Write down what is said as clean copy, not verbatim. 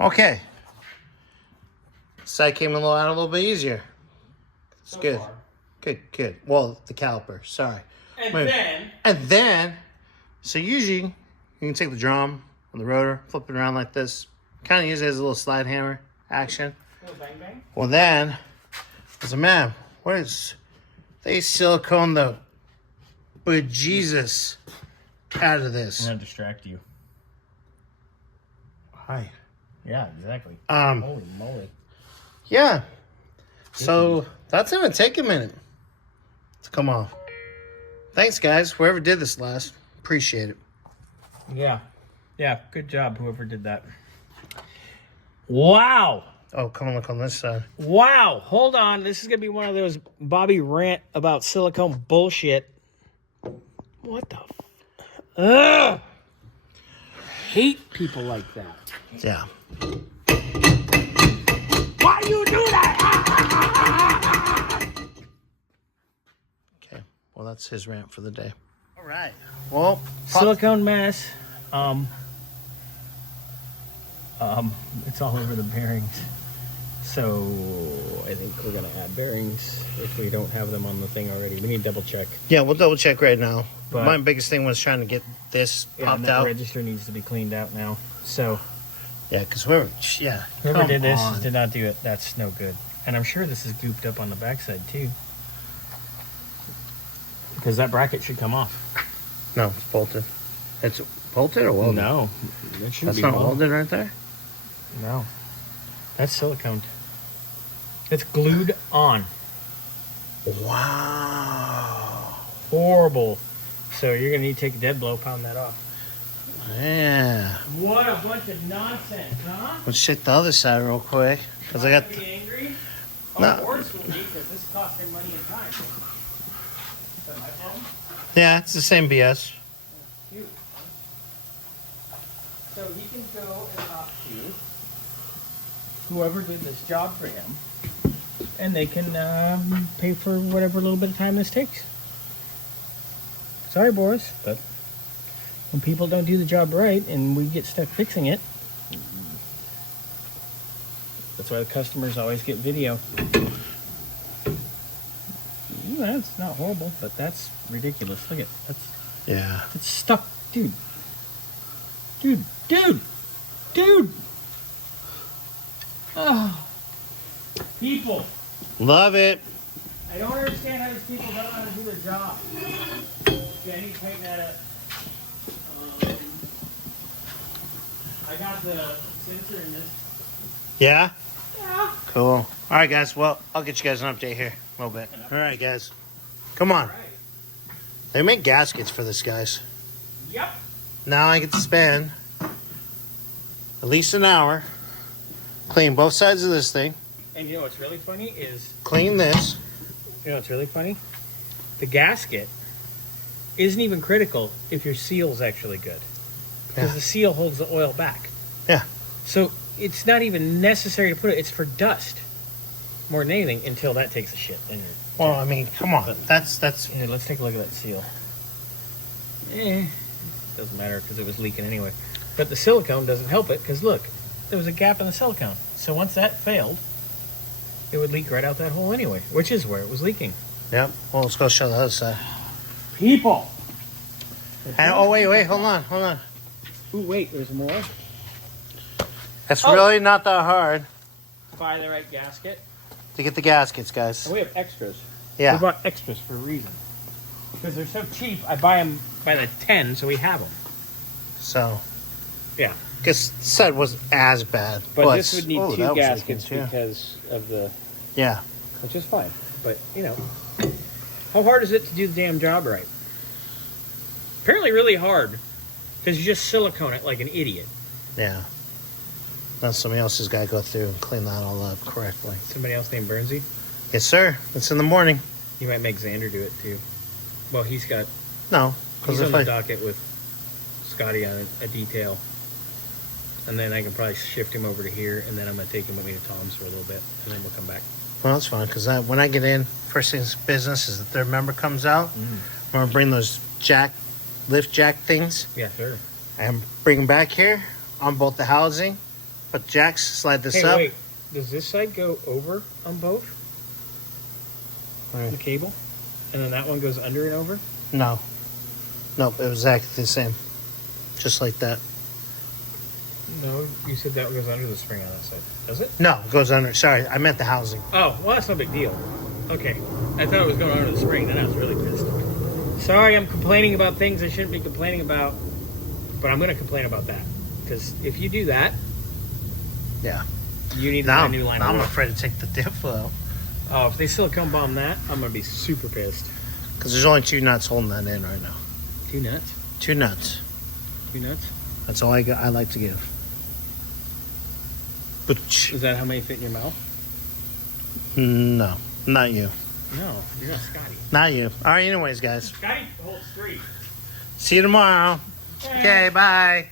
Okay. Side came out a little bit easier. It's So good. far. Good. Well, the caliper. Sorry. And then, so usually you can take the drum on the rotor, flip it around like this. Kind of use it as a little slide hammer action. bang bang. Well, then, as a man, what is they silicone the bejesus out of this? I'm gonna distract you. Hi. Yeah, exactly. Holy moly. Yeah. So that's gonna take a minute to come off. Thanks, guys. Whoever did this last, appreciate it. Yeah. Good job, whoever did that. Wow. Oh, come on, look on this side. Wow. Hold on. This is gonna be one of those Bobby rant about silicone bullshit. What the? Ugh. Hate people like that. Yeah. Why do you do that? Okay. Well, that's his rant for the day. All right. Well, Silicone mess. It's all over the bearings. So I think we're gonna add bearings if we don't have them on the thing already. We need to double check. yeah, we'll double check right now. But- my biggest thing was trying to get this And popped that out. register needs to be cleaned out now. So Yeah, because whoever whoever did this on. did not do it. That's no good. And I'm sure this is gooped up on the backside too. Because that bracket should come off. No, it's bolted. It's bolted or welded? No, it should That's be not welded. welded right there? No, that's silicone. It's glued on. Wow. Horrible. So you're gonna need to take a dead blow, pound that off. Yeah. What a bunch of nonsense, huh? Let's check the other side real quick. Because I got... Be angry? No. Boris will be, because this cost him money and time. Is that my problem? Yeah, it's the same BS. Cute. So he can go and talk to whoever did this job for him, and they can pay for whatever little bit of time this takes. Sorry, Boris, but when people don't do the job right and we get stuck fixing it, that's why the customers always get video. That's not horrible, but that's ridiculous. Look at that's. Yeah. It's stuck, dude. Dude. Oh. People. Love it. I don't understand how these people don't know how to do their job. Okay, I need to tighten that up. I got the sensor in this. Yeah? Yeah. Cool. All right, guys. Well, I'll get you guys an update here a little bit. All right, guys. Come on. All right. They make gaskets for this, guys. Yep. Now I get to spend at least an hour, clean both sides of this thing, And you know what's really funny is, clean this. you know what's really funny? The gasket isn't even critical if your seal's actually good. Because Yeah. the seal holds the oil back. Yeah. So it's not even necessary to put it. It's for dust more than anything until that takes a shit. Then you're, Well, I mean, come on. That's Here, let's take a look at that seal. Doesn't matter because it was leaking anyway. But the silicone doesn't help it because look, there was a gap in the silicone. So once that failed, it would leak right out that hole anyway, which is where it was leaking. Yep. Well, let's go show the other side. People. And, oh, wait. Hold on. Ooh, wait, there's more. It's Oh. really not that hard Buy the right gasket. to get the gaskets, guys. And we have extras. We Yeah. bought extras for a reason. Because they're so cheap, I buy them by the 10, so we have them. So, Yeah. guess the side wasn't as bad. But this would need oh, two that was gaskets leaking, too. because of the... Yeah. Which is fine. But, you know, how hard is it to do the damn job right? Apparently really hard. Because you just silicone it like an idiot. Yeah. Now somebody else has got to go through and clean that all up correctly. Somebody else named Bernsey? Yes, sir. It's in the morning. You might make Xander do it, too. Well, he's got... No. He's Because on if the I... docket with Scotty on a detail. And then I can probably shift him over to here, and then I'm going to take him with me to Tom's for a little bit, and then we'll come back. Well, that's fine. Because when I get in, first thing's business is the third member comes out. I'm going to bring those lift jack things. Yeah, sure. And bring them back here on both the housing But jacks, slide this Hey, up. wait. Does this side go over on both? Right. The cable? And then that one goes under and over? No. Nope, it was exactly the same. Just like that. No, you said that goes under the spring on that side. Does it? No, it goes under. Sorry, I meant the housing. Oh, well, that's no big deal. Okay. I thought it was going under the spring. Then I was really pissed. Sorry, I'm complaining about things I shouldn't be complaining about. But I'm going to complain about that. Because if you do that, Yeah. you need to Now, buy a new line now of I'm work. afraid to take the dip though. Oh, if they silicone bomb that, I'm going to be super pissed. Because there's only 2 nuts holding that in right now. 2 nuts? 2 nuts. 2 nuts? That's all I like to give. But Is that how many fit in your mouth? no, not you. No, you're not Scotty. Not you. All right, anyways, guys. Scotty holds 3. See you tomorrow. Okay, bye.